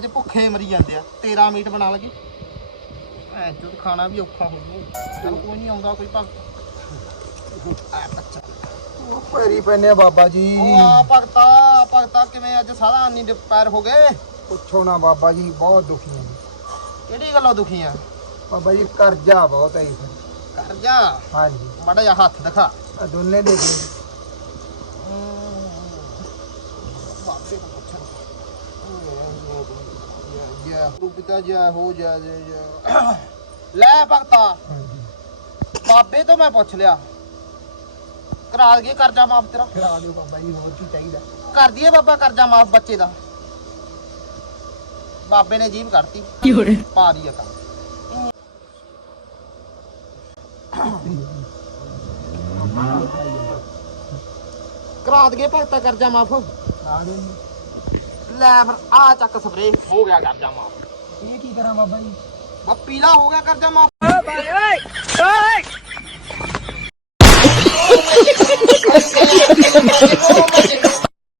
ਕੱਚਾ ਮੀਟ ਬਣਾ ਲਗੇ ਐ ਤੂੰ ਖਾਣਾ ਵੀ ਔਖਾ ਹੋ ਜੂ ਕੋਈ ਨਹੀਂ ਆਉਂਦਾ ਕੋਈ ਭਗਤ। ਆ ਬੱਚਾ। ਉਹ ਪੈਰੀ ਪੈਨੇ ਆ ਬਾਬਾ ਜੀ। ਉਹ ਆ ਭਗਤਾ ਭਗਤਾ ਕਿਵੇਂ ਅੱਜ ਸਾਰਾ ਆਨੀ ਦੇ ਪੈਰ ਹੋ ਗਏ? ਪੁੱਛੋ ਨਾ ਬਾਬਾ ਜੀ ਬਹੁਤ ਦੁਖੀ ਹਾਂ ਜੀ। ਕਿਹੜੀ ਗੱਲੋਂ ਦੁਖੀ ਆ? ਬਾਬਾ ਜੀ ਕਰਜ਼ਾ ਬਹੁਤ ਹੈ ਫਿਰ। ਕਰ ਜਾ ਹਾਂਜੀ। ਮਾੜਾ ਜਿਹਾ ਹੱਥ ਦਿਖਾ। ਆ ਦੋਨੇ ਦੇ ਦਿਓ। ਬਾਬੇ ਨੂੰ ਪੁੱਛਣ। ਜੈ ਗੁਰੂ ਪਿਤਾ ਜੈ ਹੋ ਜੈ ਜੈ ਜੈ ਲੈ ਭਗਤਾ ਬਾਬੇ ਤੋਂ ਮੈਂ ਪੁੱਛ ਲਿਆ। ਕਰਾ ਦਈਏ ਕਰਜ਼ਾ ਮਾਫ ਤੇਰਾ। ਕਰਾ ਦਿਓ ਬਾਬਾ ਜੀ ਹੋਰ ਕੀ ਚਾਹੀਦਾ? ਕਰ ਦਈਏ ਬਾਬਾ ਕਰਜ਼ਾ ਮਾਫ ਬੱਚੇ ਦਾ। ਬਾਬੇ ਨੇ ਜੀਭ ਕੱਢਤੀ। ਪਾ ਦੀ ਅਕਾ ਕਰਾ ਦਈਏ ਭਗਤਾ ਕਰਜ਼ਾ ਮਾਫ। ਕਰਾ ਦਿਓ ਲੈ ਫਿਰ ਆ ਚੱਕ ਸਪਰੇ ਹੋ ਗਿਆ ਕਰਜ਼ਾ ਮਾਫ। ਇਹ ਕੀ ਕਰਾਂ ਬਾਬਾ ਜੀ? ਬਾ ਪੀਲਾ ਹੋ ਗਿਆ ਕਰਜ਼ਾ ਮਾਫ।